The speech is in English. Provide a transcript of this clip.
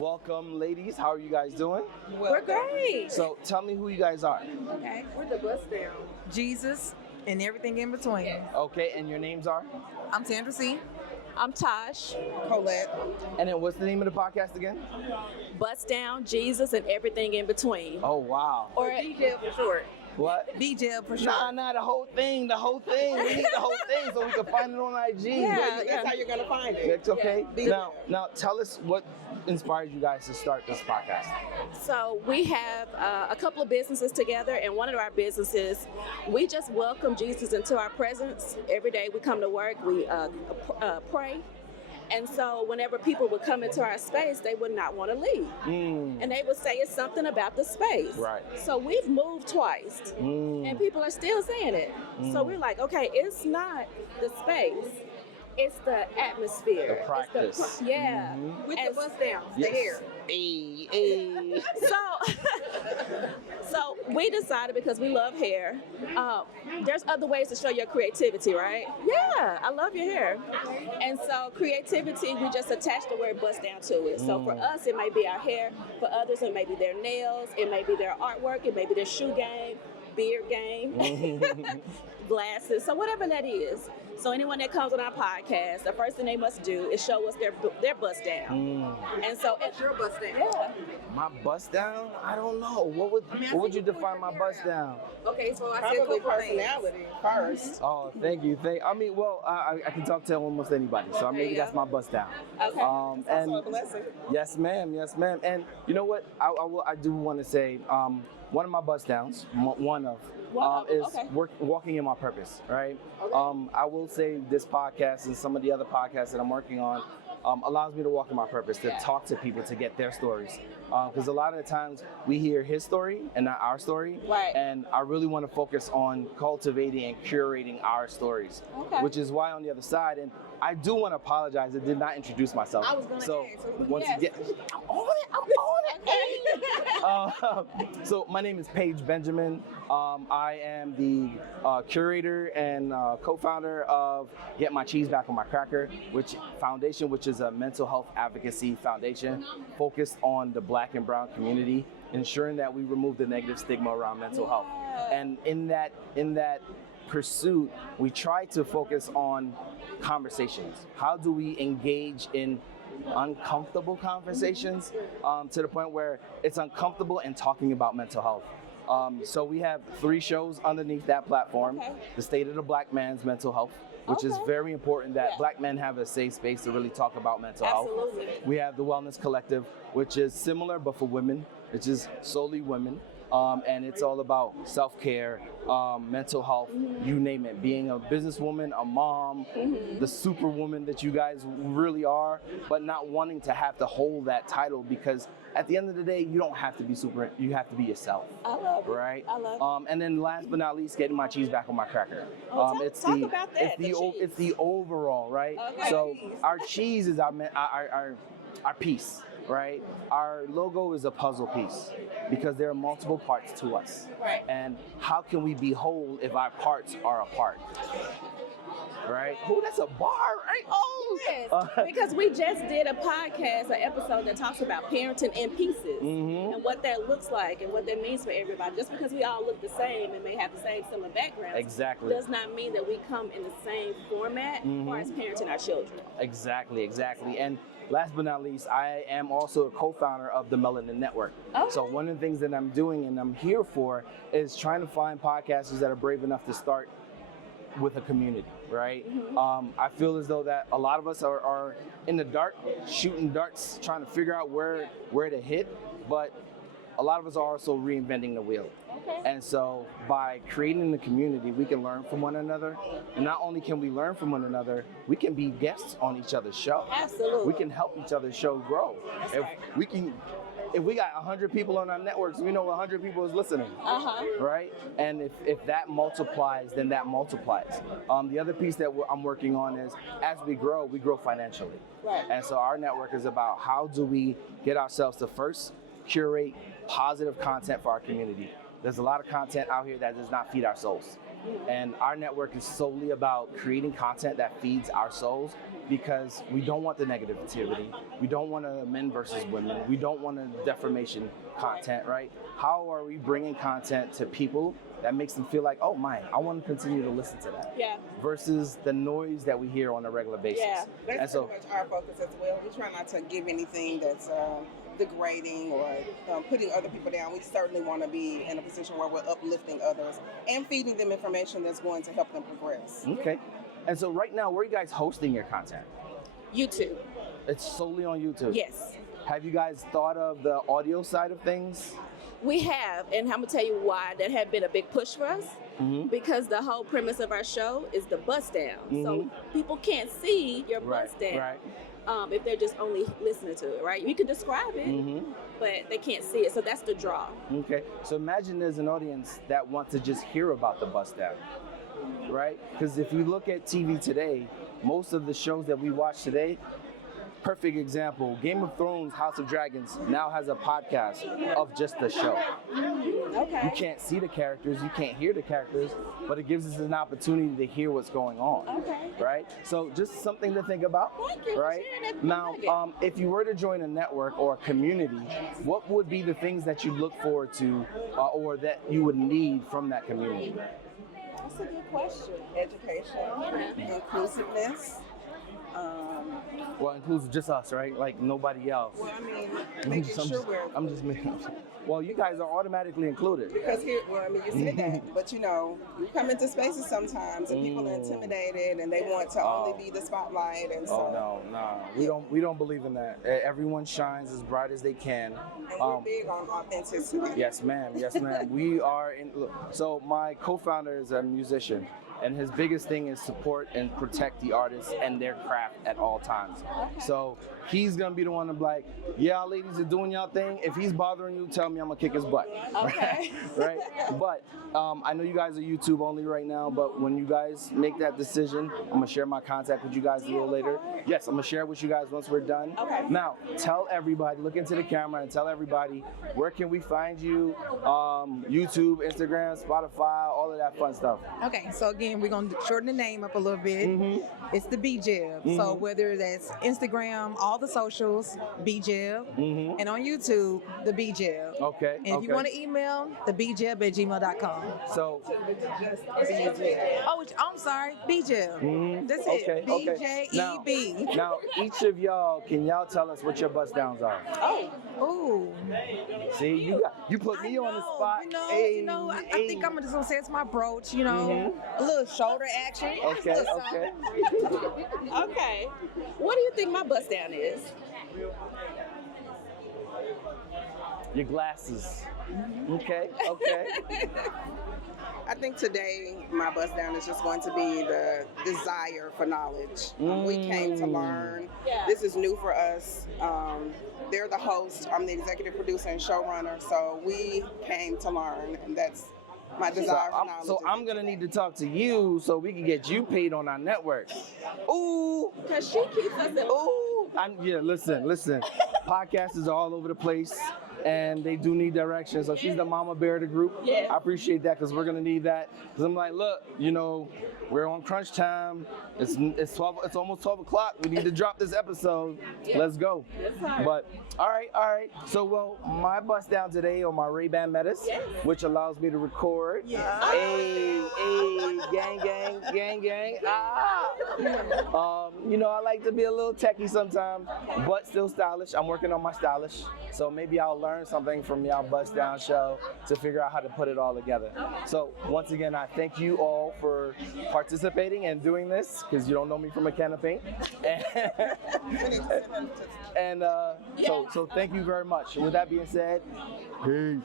Welcome, ladies. How are you guys doing? We're great. So tell me who you guys are. Okay, we're the bus down. Jesus and everything in between. Okay, and your names are? I'm Sandra C. I'm Tash. Colette. And then what's the name of the podcast again? Bust Down, Jesus, and everything in between. Oh, wow. Or BJ for short. What? BJ for short. Nah, the whole thing. We need the whole thing so we can find it on IG. Yeah, that's how you're going to find it. It's okay. Yeah. Now, tell us what inspired you guys to start this podcast. So we have a couple of businesses together, and one of our businesses, we just welcome Jesus into our presence. Every day we come to work, we pray. And so whenever people would come into our space, they would not want to leave. And they would say it's something about the space. Right. So we've moved twice, and people are still saying it. So we're like, okay, it's not the space. It's the atmosphere. The practice. With With the bus down. The air. Hey. So we decided, because we love hair, there's other ways to show your creativity, right? Yeah, I love your hair. And so creativity, we just attach the word bust down to it. So for us, it might be our hair. For others, it may be their nails. It may be their artwork. It may be their shoe game, beard game, glasses. So whatever that is. So anyone that comes on our podcast, the first thing they must do is show us their bust down. And so What's your bus down? yeah. My bust down? I don't know. What would you define my bust down? Okay, so I said Probably personality first. Oh, thank you. I can talk to almost anybody, so maybe that's my bust down. Okay. Also a blessing. Yes, ma'am. And you know what? I do want to say one of my bust downs, is okay. walking in my purpose. Right. Okay. I will say this podcast and some of the other podcasts that I'm working on allows me to walk in my purpose, to talk to people, to get their stories. Because a lot of the times we hear his story and not our story. Right. And I really want to focus on cultivating and curating our stories, which is why on the other side, and I do want to apologize, I did not introduce myself. I was going to ask. Once again, I'm on it. So my name is Paige Benjamin. I am the curator and co-founder of Get My Cheese Back on My Cracker, which is a mental health advocacy foundation focused on the Black and Brown community, ensuring that we remove the negative stigma around mental health. And in that pursuit, we try to focus on conversations. How do we engage in uncomfortable conversations to the point where it's uncomfortable in talking about mental health? So we have 3 shows underneath that platform. The State of the Black Man's Mental Health, which is very important that Black men have a safe space to really talk about mental health. We have the Wellness Collective, which is similar but for women, which is solely women. And it's all about self-care, mental health, you name it. Being a businesswoman, a mom, the superwoman that you guys really are, but not wanting to have to hold that title, because at the end of the day, you don't have to be super, you have to be yourself. I love it. Right? I love it. And then last but not least, getting my cheese back on my cracker. Talk about that, It's the overall, right? Okay. So our cheese is our piece. Right? Our logo is a puzzle piece because there are multiple parts to us. Right. And how can we be whole if our parts are apart? Right? Oh, that's a bar, right? Oh! Yes, because we just did a podcast, an episode that talks about parenting in pieces and what that looks like and what that means for everybody. Just because we all look the same and may have the same similar backgrounds, does not mean that we come in the same format as far as parenting our children. Exactly. And last but not least, I am also a co-founder of the Melanin Network. Okay. So one of the things that I'm doing and I'm here for is trying to find podcasters that are brave enough to start with a community, right? I feel as though that a lot of us are in the dark, shooting darts, trying to figure out where to hit, but a lot of us are also reinventing the wheel. And so by creating the community, we can learn from one another. And not only can we learn from one another, we can be guests on each other's show. Absolutely. We can help each other's show grow. If we got 100 people on our networks, we know 100 people is listening, right? And if that multiplies, then that multiplies. The other piece that I'm working on is, as we grow financially. Right. And so our network is about how do we get ourselves to first curate positive content for our community. there's a lot of content out here that does not feed our souls. And our network is solely about creating content that feeds our souls, because we don't want the negativity. We don't want a men versus women. We don't want a defamation content, right? How are we bringing content to people that makes them feel like, oh my, I want to continue to listen to that? Yeah. Versus the noise that we hear on a regular basis. Yeah. That's pretty much our focus as well. We try not to give anything that's degrading or putting other people down. We certainly want to be in a position where we're uplifting others and feeding them information that's going to help them progress. Okay. And so right now, where are you guys hosting your content? YouTube. It's solely on YouTube? Yes. Have you guys thought of the audio side of things? We have, and I'm gonna tell you why that had been a big push for us. Because the whole premise of our show is the bust down. So people can't see your bust down. Right. If they're just only listening to it, right? You can describe it, but they can't see it. So that's the draw. Okay. So imagine there's an audience that wants to just hear about the bust down, right? Because if you look at TV today, most of the shows that we watch today, perfect example, Game of Thrones, House of Dragons now has a podcast of just the show. Okay. You can't see the characters, you can't hear the characters, but it gives us an opportunity to hear what's going on. Okay. Right? So just something to think about. Thank you for right? sharing that. Now, if you were to join a network or a community, what would be the things that you look forward to or that you would need from that community? That's a good question. Education, inclusiveness. Well, it includes just us, right? Like nobody else. Well, I mean, making sure we're. I'm just making. Well, you guys are automatically included. Because here, well, I mean, you said that, but you know, you come into spaces sometimes and people are intimidated and they want to only be the spotlight, and so. Oh no, we don't believe in that. Everyone shines as bright as they can. And we're big on authenticity. Yes, ma'am. Yes, ma'am. We are in. Look, so my co-founder is a musician, and his biggest thing is support and protect the artists and their craft at all times. So he's gonna be the one to be like, yeah, ladies are doing y'all thing. If he's bothering you, tell me, I'm gonna kick his butt. Okay. Right? But I know you guys are YouTube only right now, but when you guys make that decision, I'm gonna share my contact with you guys a little later. Yes, I'm gonna share it with you guys once we're done. Okay. Now, tell everybody, look into the camera and tell everybody, where can we find you? YouTube, Instagram, Spotify, all of that fun stuff. Okay, so again, we're going to shorten the name up a little bit. It's the BJib. So whether that's Instagram, all the socials, BJib, and on YouTube, the BJib. Okay. And if you want to email, the bjib@gmail.com. So, Oh, I'm sorry, BJib. That's it. Okay, okay. BJEB. now, each of y'all, can y'all tell us what your bust downs are? Ooh. See, you put me on the spot. I think I'm just gonna say it's my brooch, you know, a little shoulder action. Okay, Just a little okay. Okay. What do you think my bust down is? Your glasses. Okay, okay. I think today my bust down is just going to be the desire for knowledge. We came to learn. Yeah. This is new for us. They're the host. I'm the executive producer and showrunner. So we came to learn, and that's my desire for knowledge. So I'm gonna need to talk to you so we can get you paid on our network. Ooh, Because she keeps us in. ooh. Listen. Podcasts are all over the place, and they do need direction. So she's the mama bear of the group. Yeah. I appreciate that, because we're gonna need that. Because I'm like, look, we're on crunch time. It's 12. It's almost 12 o'clock. We need to drop this episode. Let's go. Yes, sir. But all right. So my bust down today on my Ray-Ban Metas, which allows me to record. Hey, gang. I like to be a little techie sometimes, but still stylish. I'm working on my stylish, so maybe I'll learn something from y'all bust down show to figure out how to put it all together. So once again, I thank you all for participating and doing this, because you don't know me from a can of paint. So thank you very much. With that being said, peace.